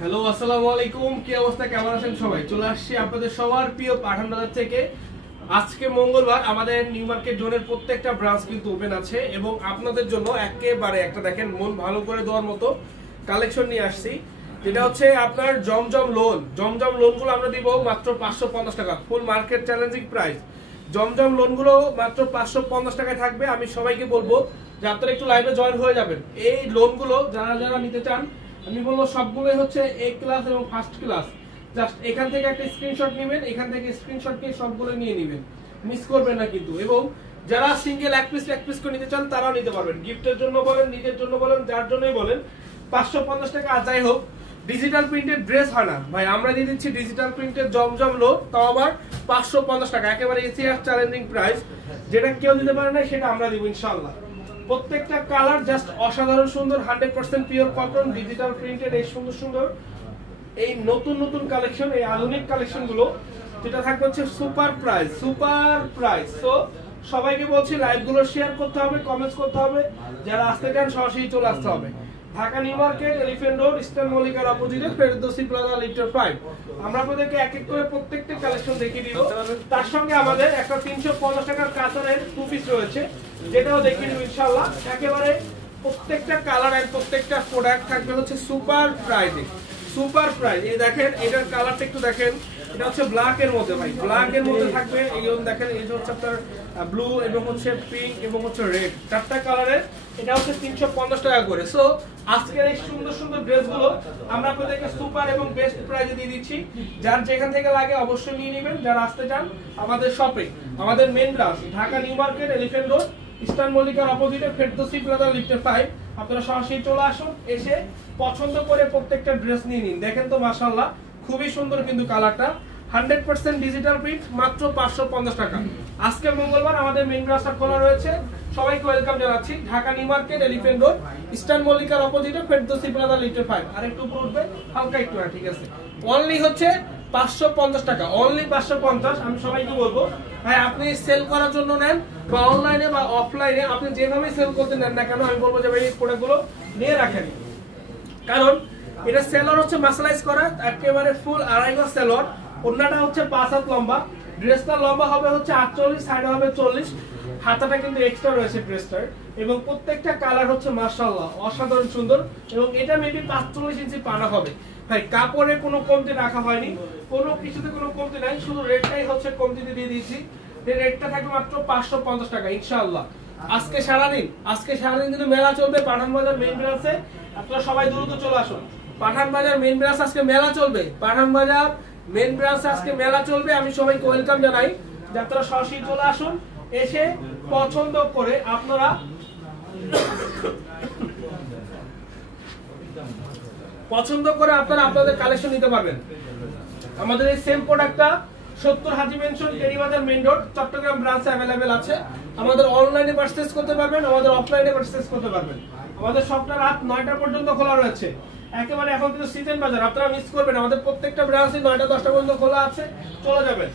Hello, আসসালামু আলাইকুম। কি অবস্থা, কেমন আছেন সবাই? চলে আসছি আপনাদের সবার প্রিয় পাঠান বাজার থেকে। আজকে মঙ্গলবার, আমাদের নিউ মার্কেট জোনের প্রত্যেকটা ব্রাঞ্চ কিন্তু ওপেন আছে এবং আপনাদের জন্য একেবারে একটা দেখেন মন ভালো করে দেওয়ার মতো কালেকশন নিয়ে আসছি, যেটা হচ্ছে আপনার জমজম লোন। জমজম লোনগুলো আমরা দিব মাত্র 550 টাকা, ফুল মার্কেট চ্যালেঞ্জিং প্রাইস। জমজম লোনগুলো মাত্র 550 টাকায় থাকবে। আমি সবাইকে বলবো যে আপনারা একটু লাইভে জয়েন হয়ে যাবেন। এই লোনগুলো যারা যারা নিতে চান, আমি বলবো সবগুলোই হচ্ছে এ ক্লাস এবং ফার্স্ট ক্লাস। জাস্ট এখান থেকে একটা স্ক্রিনশট নেবেন, এখান থেকে স্ক্রিনশট নিয়ে সবগুলো নিয়ে নেবেন, মিস করবেন না কিন্তু। এবং যারা সিঙ্গেল এক পিস করে নিতে চান তারাও নিতে পারবেন, গিফটের জন্য বলেন, নিজের জন্য বলেন, যার জন্যই বলেন। 550 টাকা। আর যাই হোক, ডিজিটাল প্রিন্টেড ড্রেস হয় না ভাই, আমরা দিয়ে দিচ্ছি ডিজিটাল প্রিন্টেড জমজম লো, তাও আবার 550 টাকা, একেবারে এসিআর চ্যালেঞ্জিং প্রাইস। যেটা কেউ দিতে পারে না সেটা আমরা দিব ইনশাআল্লাহ। প্রত্যেকটা কালার জাস্ট অসাধারণ সুন্দর, 100% পিওর কটন, ডিজিটাল প্রিন্টেড। এই সুন্দর সুন্দর এই নতুন নতুন কালেকশন, এই আধুনিক কালেকশন গুলো যেটা থাকবে হচ্ছে সুপার প্রাইস, সুপার প্রাইস। তো সবাইকে বলছি লাইভ গুলো শেয়ার করতে হবে, কমেন্টস করতে হবে। যারা আসতে চান সরাসরি চলে আসতে হবে। Dhaka new market, elephant road, eastern মল্লিকার অপোজিটে ফেরদৌসি প্লাজা, লিফট 5। আমরা আপনাদেরকে এক এক করে প্রত্যেকটা কালেকশন দেখিয়ে দিব। তার সঙ্গে আমাদের একটা 350 টাকার কাতারের 2 পিস রয়েছে, যেটাও দেখিয়ে দিব ইনশাআল্লাহ। একেবারে প্রত্যেকটা কালার এন্ড প্রত্যেকটা প্রোডাক্ট থাকবে হচ্ছে সুপার প্রাইসে, সুপার প্রাইস। এই দেখেন, এটার কালারটা একটু দেখেন, এটা হচ্ছে ব্ল্যাক এর মধ্যে ভাই, ব্ল্যাক এর মধ্যে থাকবে। এই দেখেন, এই যে হচ্ছে আপনার ব্লু এবং হচ্ছে পিঙ্ক এবং হচ্ছে রেড, চারটা কালারের। এটা হচ্ছে 350 টাকা করে। সো আজকের এই সুন্দর সুন্দর ড্রেসগুলো আমরা আপনাদেরকে সুপার এবং বেস্ট প্রাইসে দিয়ে দিচ্ছি। যার যেখান থেকে লাগে অবশ্যই নিয়ে নেবেন। যারা আসতে চান আমাদের শপে, আমাদের main branch Dhaka new market, elephant road, eastern মল্লিকার অপোজিটে ফেরদৌসি প্লাজা, লিফট 5। আপনারা সরাসরি চলে আসুন, এসে পছন্দ করে প্রত্যেকটা ড্রেস নিয়ে নিন। দেখেন তো মাশাআল্লাহ, খুবই সুন্দর কিন্তু কালারটা। 100% ডিজিটাল প্রিন্ট, মাত্র 550 টাকা। আজকে মঙ্গলবার আমাদের মেইন ব্রাঞ্চটা খোলা রয়েছে। সবাইকে ওয়েলকাম জানাচ্ছি। Dhaka new market, elephant road, eastern মল্লিকার অপোজিটে ফেরদৌসি প্লাজা, লিফট 5। আর একটু উপর উঠবে, হালকা একটু, ঠিক আছে। অনলি হচ্ছে 550 টাকা, অনলি 550। আমি সবাইকে বলবো ভাই, আপনি সেল করার জন্য নেন বা অনলাইনে বা অফলাইনে, আপনি যেভাবে সেল করতে নেন না কেন, আমি বলবো যে ভাই এই প্রোডাক্টগুলো নিয়ে রাখেন। কারণ এটা সেলর হচ্ছে মাসলাইজ করা, একেবারে ফুল আড়াই গজ সেলর। ওড়নাটা হচ্ছে 5 হাত লম্বা, ড্রেসটা লম্বা হবে হচ্ছে 48, সাইডে হবে 40, হাতাটা কিন্তু এক্সট্রা রয়েছে ড্রেসটার। এবং প্রত্যেকটা কালার হচ্ছে মাশাআল্লাহ অসাধারণ সুন্দর। এবং এটা মেবি 45 ইঞ্চি পানা হবে ভাই। কাপড়ে কোনো কমতি রাখা হয়নি, কোনো কিছুতে কোনো কমতি নাই, শুধু রেটটাই হচ্ছে কমতিতে দিয়ে দিয়েছি। রেটটা থাকবে মাত্র 550 টাকা ইনশাআল্লাহ। আজকে সারাদিন কিন্তু মেলা চলবে পাঠান বাজার মেইন ব্রাঞ্চে। আপনারা সবাই দ্রুত চলে আসুন। পাঠান বাজার মেইন ব্রাঞ্চ আজকে মেলা চলবে, পাঠান বাজার মেইন ব্রাঞ্চে আজকে মেলা চলবে। আমি সবাইকে ওয়েলকাম জানাই যে আপনারা সরাসরি চলে আসুন, এসে পছন্দ করে আপনারা আপনাদের কালেকশন নিতে পারবেন। আমাদের এই সেম প্রোডাক্টটা 70 Haji mansion, Terribazar main road, Chattogram ব্রাঞ্চে अवेलेबल আছে। আমাদের অনলাইনে পারচেজ করতে পারবেন, আমাদের অফলাইনে পারচেজ করতে পারবেন। আমাদের শপটা রাত 9টা পর্যন্ত খোলা রয়েছে। একেবারে এখন কিন্তু সিজন বাজার, আপনারা মিস করবেন। আমাদের প্রত্যেকটা ব্রাঞ্চে 9টা 10টা পর্যন্ত খোলা আছে, চলে যাবেন।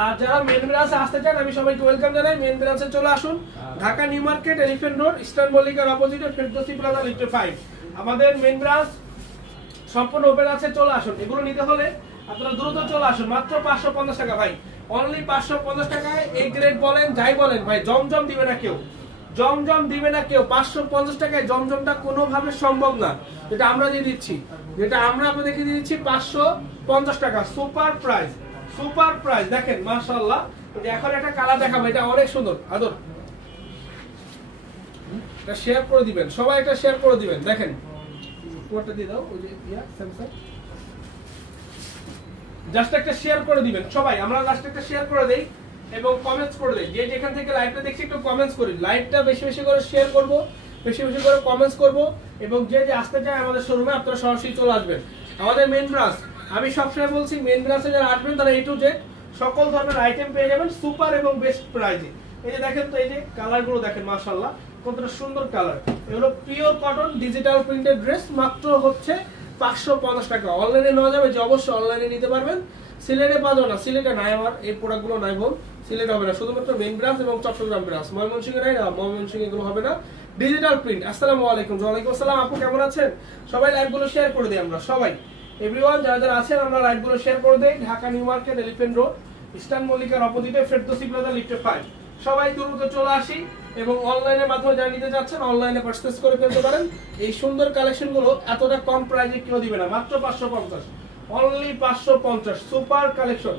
আর যারা মেইন ব্রাঞ্চে আসতে চান, আমি সবাইকে ওয়েলকাম জানাই। মেইন ব্রাঞ্চে চলে আসুন, Dhaka new market, elephant road, eastern মল্লিকার অপোজিটে ফেরদৌসি প্লাজা, লিফট 5। আমাদের মেইন ব্রাঞ্চ সম্পূর্ণ ওপেন আছে, চলে আসুন। এগুলো নিতে হলে আপনারা দ্রুত চলে আসুন, মাত্র 550 টাকা ভাই, অনলি 550 টাকায়। এই গ্রেড বলেন, যাই বলেন ভাই, জমজম দিবে না কেউ, জমজম দিবে না কেউ। 550 টাকায় জমজমটা কোনোভাবে সম্ভব না। যেটা আমরা দিয়ে দিচ্ছি, যেটা আমরা আপনাদেরকে দিয়ে দিচ্ছি 550 টাকা, সুপার প্রাইস, সুপার প্রাইস। দেখেন মাশাআল্লাহ, এখন একটা কালার দেখাবো, এটা অনেক সুন্দর। আদর এটা শেয়ার করে দিবেন, সবাই একটা শেয়ার করে দিবেন। দেখেন কোডটা দিয়ে দাও, ওই যে স্যামসাং, জাস্ট একটা শেয়ার করে দিবেন সবাই। আমরা জাস্ট একটা শেয়ার করে দেই এবং কমেন্টস করে দেই। যে যেখান থেকে লাইভটা দেখছি একটু কমেন্টস করি, লাইভটা বেশি বেশি করে শেয়ার করব, বেশি বেশি করে কমেন্টস করব। এবং যে যে আসতে চায় আমাদের শোরুমে, আপনারা সরাসরি চলে আসবেন। আমাদের মেইন ব্রাঞ্চ, আমি সবসময় বলছি, মেইন ব্রাঞ্চে যারা আসবেন তারা A to Z সকল ধরনের আইটেম পেয়ে যাবেন সুপার এবং বেস্ট প্রাইসে। এই যে দেখেন তো, এই যে কালারগুলো দেখেন মাশাআল্লাহ কতটা সুন্দর কালার। এগুলো pure cotton digital printed dress, মাত্র হচ্ছে 550 টাকা। অনলাইনে নেওয়া যাবে, যে অবশ্যই অনলাইনে নিতে পারবেন। সিলেটে পাবো না, সিলেটে নাই, আমার এই প্রোডাক্টগুলো নাই বোন, সিলেট হবে না, শুধুমাত্র মেইন ব্রাঞ্চ এবং চট্টগ্রাম ব্রাঞ্চ। ময়মনসিংহে নাই, ময়মনসিংহে এগুলো হবে না। Digital print. আসসালামু আলাইকুম। ওয়ালাইকুম আসসালাম। আপু কেমন আছেন? সবাই লাইভগুলো শেয়ার করে দিই আমরা সবাই, এভরিওয়ান যারা যারা আছেন আমরা লাইভগুলো শেয়ার করে দেই। Dhaka new market, elephant road, eastern মল্লিকার অপোজিটে ফেরদৌসী প্লাজা, লিফটে 5। সবাই দ্রুত চলে আসি এবং অনলাইনের মাধ্যমে যারা নিতে যাচ্ছেন অনলাইনে পারচেজ করে ফেলতে পারেন। এই সুন্দর কালেকশনগুলো এতটা কম প্রাইসে কেউ দিবে না, মাত্র 550, অনলি 550। সুপার কালেকশন,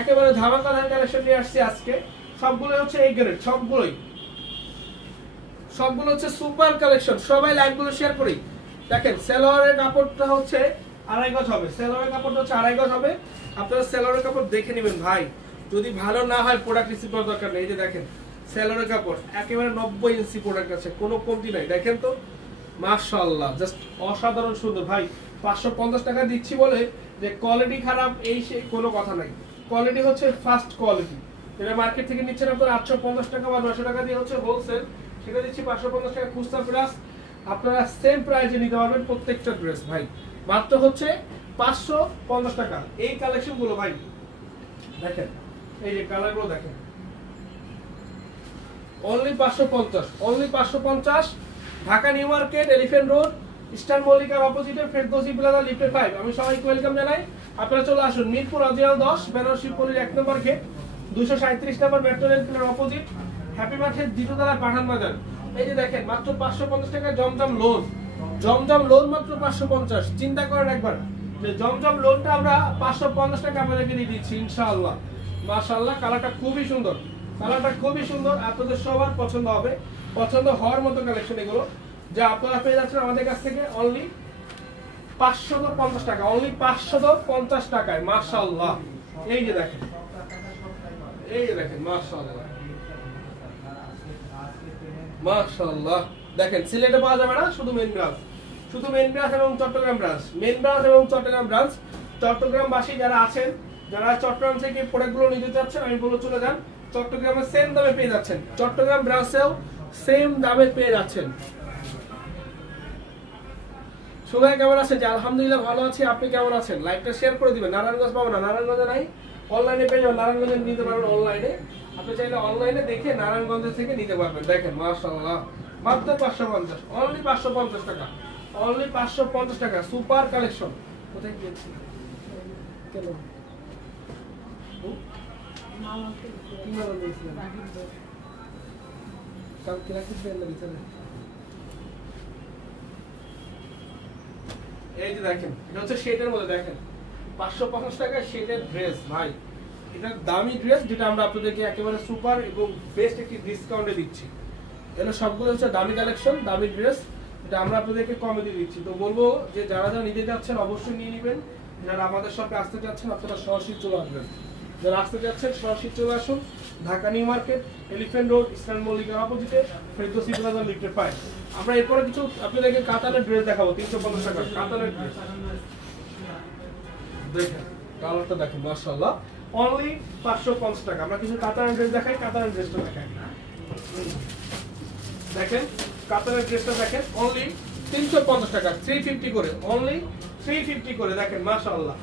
একেবারে ধামাকাদার কালেকশন নিয়ে আসছি আজকে। সবগুলো হচ্ছে এই গ্রেড, সবগুলো হচ্ছে সুপার কালেকশন। সবাই লাইভগুলো শেয়ার করি। দেখেন সেলোয়ারের কাপড়টা হচ্ছে 2.5 গজ হবে, সেলোয়ারের কাপড়টা হচ্ছে 2.5 গজ হবে। আপনারা সেলোয়ারের কাপড় দেখে নেবেন ভাই, যদি ভালো না হয় প্রোডাক্ট রিসিভ করার দরকার নেই। এই যে দেখেন সেলোয়ারের কাপড় একেবারে 90 ইঞ্চি প্রোডাক্ট আছে, কোনো কমতি নাই। দেখেন তো মাশাআল্লাহ, জাস্ট অসাধারণ সুন্দর ভাই। 550 টাকা দিচ্ছি বলে যে কোয়ালিটি খারাপ এই সেই কোনো কথা নাই, কোয়ালিটি হচ্ছে ফার্স্ট কোয়ালিটি। এটা মার্কেট থেকে নিচ্ছেন আপনারা 850 টাকা বা 900 টাকা দিয়ে হচ্ছে হোলসেল, সেটা দিচ্ছি 550 টাকা খুচরা প্লাস। আপনারা সেম প্রাইসে নিতে পারবেন প্রত্যেকটা ড্রেস ভাই, মাত্র হচ্ছে 550 টাকা। এই কালেকশন গুলো ভাই দেখেন, এই যে কালার গুলো দেখেন, only 550, only 550। Dhaka new market, elephant road, eastern মল্লিকার অপোজিটে ফেরদৌসী প্লাজা, লিফটে 5। আমি সবাইকে ওয়েলকাম জানাই। আপনারা চলে আসুন মিরপুর অজিয়াল 10, বেনারসি পল্লীর 1 নম্বর গেট, 237 নম্বর মেট্রো রেল প্লেনের অপোজিট, হ্যাপি মার্কেট, দ্বিতীয় তলায়, পাঠান বাজার। এই যে দেখেন মাত্র 550 টাকা জমজম লোন, জমজম লোন মাত্র 550। চিন্তা করেন একবার যে জমজম লোনটা আমরা 550 টাকা আপনাদেরকে দিয়ে দিচ্ছি ইনশাআল্লাহ। মাশাআল্লাহ, কালারটা খুবই সুন্দর, কালারটা খুবই সুন্দর, আপনাদের সবার পছন্দ হবে, পছন্দ হওয়ার মতো কালেকশন এগুলো, যা আপনারা পেয়ে যাচ্ছেন আমাদের কাছ থেকে অনলি 550 টাকা, অনলি 550 টাকায়। মাশাআল্লাহ, এই যে দেখেন, এই যে দেখেন, মাশাআল্লাহ মাশাআল্লাহ। দেখেন সিলেটে পাওয়া যাবে না, শুধু মেইন ব্রাঞ্চ, শুধু মেইন ব্রাঞ্চ এবং চট্টগ্রাম ব্রাঞ্চ, মেইন ব্রাঞ্চ এবং চট্টগ্রাম ব্রাঞ্চ। চট্টগ্রামবাসী যারা আছেন, যারা চট্টগ্রাম থেকে প্রোডাক্টগুলো নিতে চাচ্ছেন, আমি বলে চলে যান, চট্টগ্রামে সেম দামে পেয়ে যাচ্ছেন, চট্টগ্রাম ব্রাঞ্চেও সেম দামে পেয়ে যাচ্ছেন। সবাই কেমন আছেন? যে আলহামদুলিল্লাহ ভালো আছি, আপনি কেমন আছেন? লাইভটা শেয়ার করে দিবেন। নারায়ণগঞ্জ পাবো না, নারায়ণগঞ্জে নাই, অনলাইনে পেয়ে যাবেন, নারায়ণগঞ্জে নিতে পারবেন অনলাইনে। আপনি চাইলে অনলাইনে দেখে নারায়ণগঞ্জ থেকে নিতে পারবেন। দেখেন মাশাআল্লাহ, মাত্র 550, অনলি 550 টাকা, অনলি 550 টাকা। Super collection. কোথায় গিয়েছি কেন কি মাল দিয়েছিলেন? কালকে রাখি দেন না ভিতরে। এই যে দেখেন, এটা হচ্ছে শেডের মধ্যে, দেখেন 550 টাকা শেডের ড্রেস ভাই। এটা দামি ড্রেস যেটা আমরা আপনাদেরকে একেবারে সুপার এবং বেস্ট একটি ডিসকাউন্টে দিচ্ছি। এগুলো সবগুলো হচ্ছে দামি কালেকশন, দামি ড্রেস, এটা আমরা আপনাদেরকে কমে দিয়ে দিচ্ছি। তো বলবো যে যারা যারা নিতে যাচ্ছেন অবশ্যই নিয়ে নেবেন। যারা আমাদের শপে আসতে যাচ্ছেন আপনারা সরাসরি চলে আসবেন, যারা আসতে যাচ্ছেন সরাসরি চলে আসুন। Dhaka new market, elephant road, eastern মল্লিকার অপোজিটে ফেরদৌসী প্লাজা, লিফটে 5। আমরা এরপরে কিছু আপনাদেরকে কাতানের ড্রেস দেখাবো, 350 টাকা কাতানের ড্রেস। দেখেন কালারটা দেখেন মাশাআল্লাহ, অনলি 550 টাকা। আমরা কিছু কাতানের ড্রেস দেখাই, কাতানের ড্রেসটা দেখাই। দেখেন কাতানের ড্রেসটা দেখেন, অনলি 350 টাকা, 350 করে, অনলি 350 করে। দেখেন মাশাআল্লাহ,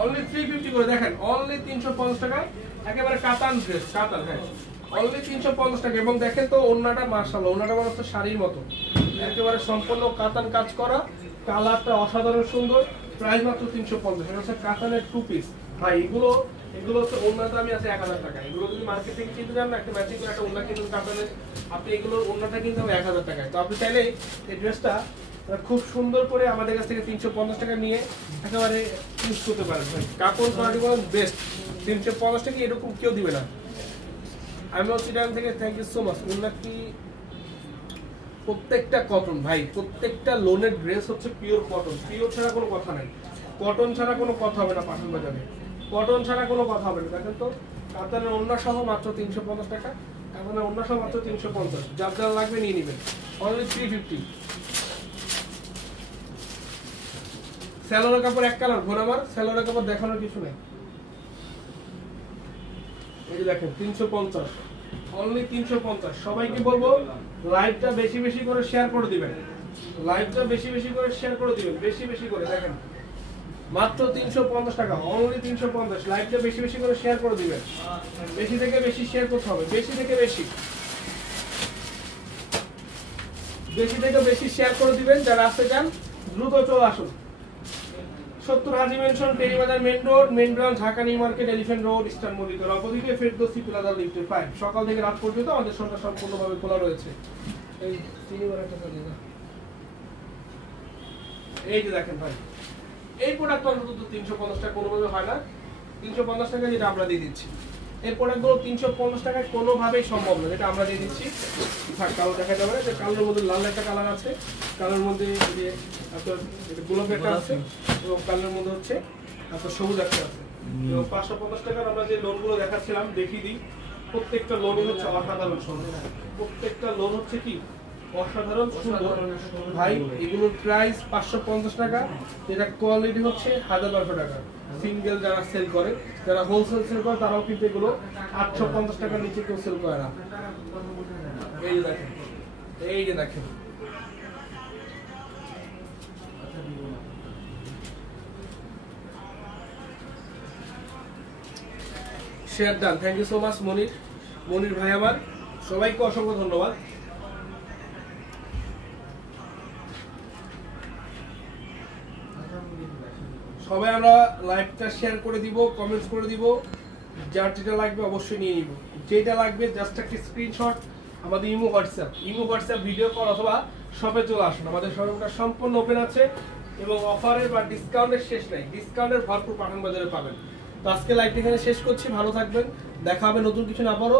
অনলি 350 করে। দেখেন অনলি 350 টাকায় একেবারে কাতান ড্রেস, কাতান, হ্যাঁ অনলি 350 টাকা। এবং দেখেন তো ওন্নাটা মাশাআল্লাহ, ওন্নাটা মনে হচ্ছে শাড়ির মতো, একেবারে সম্পূর্ণ কাতান কাজ করা, কালারটা অসাধারণ সুন্দর। প্রাইস মাত্র 350। এটা হচ্ছে কাতানের 2 পিস ভাই। এগুলো হচ্ছে ওন্নার দামই আছে 1000 টাকা। এগুলো যদি মার্কেট থেকে কিনতে যান না, একটা ম্যাচিং করে একটা ওন্না কিনতে কাতানের, আপনি এগুলোর ওন্নাটা কিনতে হবে 1000 টাকায়। তো আপনি চাইলে এই ড্রেসটা খুব সুন্দর করে আমাদের কাছ থেকে 350 টাকা নিয়ে একেবারে ইউজ করতে পারেন ভাই। কাপড় কোয়ালিটি বলেন বেস্ট, 350 টাকা এরকম কেউ দিবে না। আমি হচ্ছে ডান থেকে, থ্যাংক ইউ সো মাচ। উন্নতি প্রত্যেকটা কটন ভাই, প্রত্যেকটা লোনের ড্রেস হচ্ছে পিওর কটন, পিওর ছাড়া কোনো কথা নাই, কটন ছাড়া কোনো কথা হবে না পাঠান বাজারে, কটন ছাড়া কোনো কথা হবে না। দেখেন তো কাতানের ওন্না সহ মাত্র 350 টাকা, কাতানের ওন্না সহ মাত্র 350। যার যার লাগবে নিয়ে নেবেন, অনলি 350। সেলোয়ারের কাপড় এক কালার, ঘোর আমার সেলোয়ারের কাপড় দেখানোর কিছু নেই। এই যে দেখেন 350, অনলি 350। সবাইকে বলবো লাইভটা বেশি বেশি করে শেয়ার করে দিবেন, লাইভটা বেশি বেশি করে শেয়ার করে দিবেন, বেশি বেশি করে। দেখেন মাত্র 350 টাকা, অনলি 350। লাইভটা বেশি বেশি করে শেয়ার করে দিবেন, বেশি থেকে বেশি শেয়ার করতে হবে, বেশি থেকে বেশি শেয়ার করে দিবেন। যারা আসতে চান দ্রুত চলে আসুন। 70 Haji mansion, Terribazar main road, main branch, Dhaka new market, elephant road, eastern মল্লিকের অপোজিটে ফেরদৌসি প্লাজা লিফটের 5। সকাল থেকে রাত পর্যন্ত আমাদের সন্ধ্যা সম্পূর্ণভাবে খোলা রয়েছে। এই যে দেখেন ভাই, এই প্রোডাক্ট অন্তত 350 টাকা কোনোভাবে হয় না। 350 টাকা যেটা আমরা দিয়ে দিচ্ছি, এই প্রোডাক্টগুলো 350 টাকায় কোনোভাবেই সম্ভব না, যেটা আমরা দিয়ে দিচ্ছি। থাক, কালো দেখা যাবে না, যে কালোর মধ্যে লাল একটা কালার আছে, কালোর মধ্যে যে আপনার গোলাপি একটা আছে, এবং কালোর মধ্যে হচ্ছে আপনার সবুজ একটা আছে। এবং 550 টাকার আমরা যে লোনগুলো দেখাচ্ছিলাম দেখিয়ে দিই। প্রত্যেকটা লোনই হচ্ছে অসাধারণ সুন্দর, প্রত্যেকটা লোন হচ্ছে কি অসাধারণ সুন্দর ভাই। এগুলোর প্রাইস 550 টাকা, যেটা কোয়ালিটি হচ্ছে 1200 টাকা। সিঙ্গেল যারা সেল করে, যারা হোলসেল সেল করে, তারাও কিন্তু এগুলো 850 টাকার নিচে কেউ সেল করে না। এই যে দেখেন, এই যে দেখেন, share done. Thank you so much Monir ভাই আমার, সবাইকে অসংখ্য ধন্যবাদ। সবাই আমরা লাইভটা শেয়ার করে দিব, কমেন্টস করে দিব। যার যেটা লাগবে অবশ্যই নিয়ে নিব, যেটা লাগবে জাস্ট একটা স্ক্রিনশট আমাদের ইমো হোয়াটসঅ্যাপ ভিডিও কল অথবা শপে চলে আসুন। আমাদের শপটা সম্পূর্ণ ওপেন আছে এবং অফারের বা ডিসকাউন্টের শেষ নাই, ডিসকাউন্টের ভরপুর পাঠান বাজারে পাবেন। তো আজকে লাইভটা এখানে শেষ করছি, ভালো থাকবেন, দেখা হবে নতুন কিছু না পারো।